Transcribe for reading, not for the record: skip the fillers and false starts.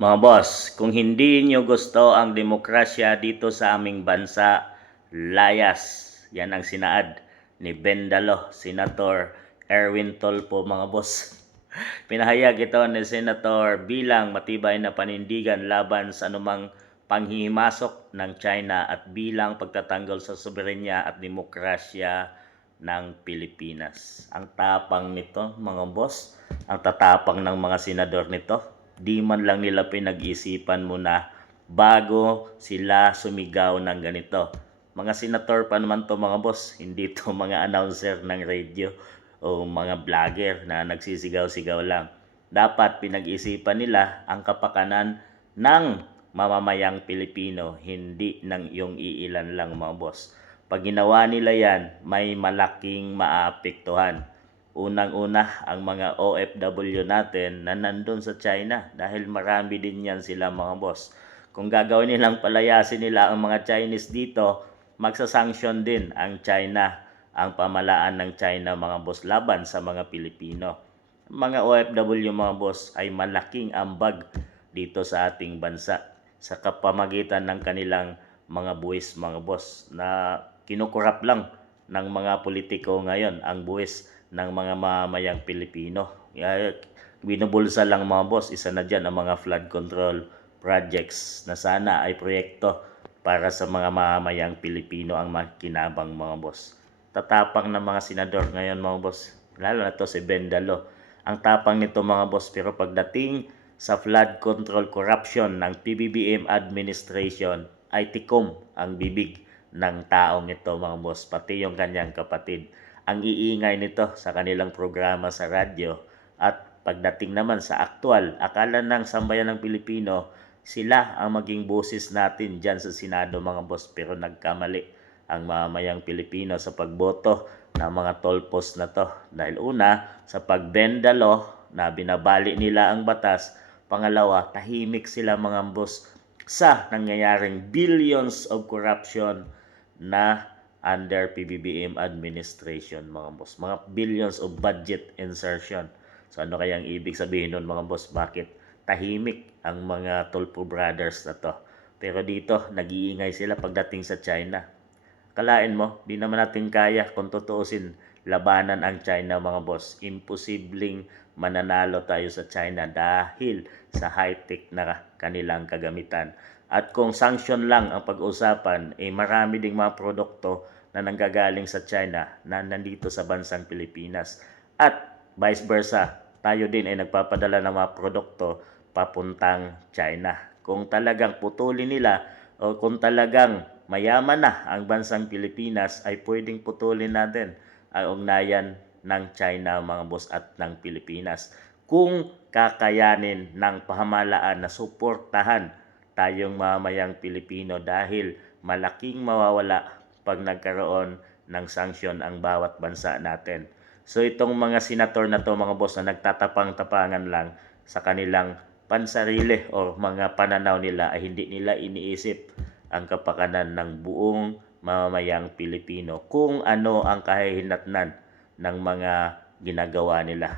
Mga boss, kung hindi nyo gusto ang demokrasya dito sa aming bansa, layas. Yan ang sinaad ni Bendalo, Senator Erwin Tolpo, mga boss. Pinahayag ito ni Senator bilang matibay na panindigan laban sa anumang panghihimasok ng China at bilang pagtatanggol sa soberenya at demokrasya ng Pilipinas. Ang tapang nito, mga boss, ang tatapang ng mga senador nito. Di man lang nila pinag-isipan muna bago sila sumigaw ng ganito. Mga senator pa naman to, mga boss, hindi to mga announcer ng radio o mga vlogger na nagsisigaw-sigaw lang. Dapat pinag-isipan nila ang kapakanan ng mamamayang Pilipino, hindi ng iyong iilan lang, mga boss. Pag ginawa nila yan, may malaking maapektuhan. Unang-una ang mga OFW natin na nandun sa China dahil marami din yan sila, mga boss. Kung gagawin nilang palayasin nila ang mga Chinese dito, magsasanction din ang China, ang pamalaan ng China, mga boss, laban sa mga Pilipino. Mga OFW, mga boss, ay malaking ambag dito sa ating bansa sa kapamagitan ng kanilang mga buwis, mga boss, na kinukurap lang ng mga politiko ngayon ang buwis ng mga mamamayang Pilipino. Binubulsa lang, mga boss, isa na dyan ang mga flood control projects na sana ay proyekto para sa mga mamamayang Pilipino ang makinabang, mga boss. Tatapang ng mga senador ngayon, mga boss, lalo na to si Bendalo. Ang tapang nito, mga boss, pero pagdating sa flood control corruption ng PBBM administration ay tikom ang bibig ng taong ito, mga boss, pati yung kanyang kapatid. Ang iingay nito sa kanilang programa sa radyo at pagdating naman sa aktual, akala ng sambayan ng Pilipino sila ang maging boses natin dyan sa Senado, mga boss, pero nagkamali ang mamamayang Pilipino sa pagboto ng mga tolpos na to. Dahil una, sa pagbendalo na binabali nila ang batas, pangalawa, tahimik sila, mga boss, sa nangyayaring billions of corruption na under PBBM administration, mga boss. Mga billions of budget insertion. So ano kayang ibig sabihin nun, mga boss? Bakit tahimik ang mga Tulfo brothers na to? Pero dito, nag-iingay sila pagdating sa China. Kalain mo, di naman natin kaya kung tutuusin labanan ang China, mga boss. Imposibleng mananalo tayo sa China dahil sa high-tech na kanilang kagamitan. At kung sanction lang ang pag-usapan, marami ding mga produkto na nanggagaling sa China na nandito sa bansang Pilipinas. At vice versa, tayo din ay nagpapadala ng mga produkto papuntang China. Kung talagang putulin nila o kung talagang mayaman na ang bansang Pilipinas, ay pwedeng putulin natin ang ugnayan ng China, mga boss, at ng Pilipinas. Kung kakayanin ng pamahalaan na suportahan tayong mamayang Pilipino dahil malaking mawawala pag nagkaroon ng sanksyon ang bawat bansa natin. So itong mga senator na to, mga boss, na nagtatapang-tapangan lang sa kanilang pansarili o mga pananaw nila, ay hindi nila iniisip ang kapakanan ng buong mamamayang Pilipino kung ano ang kahihinatnan ng mga ginagawa nila.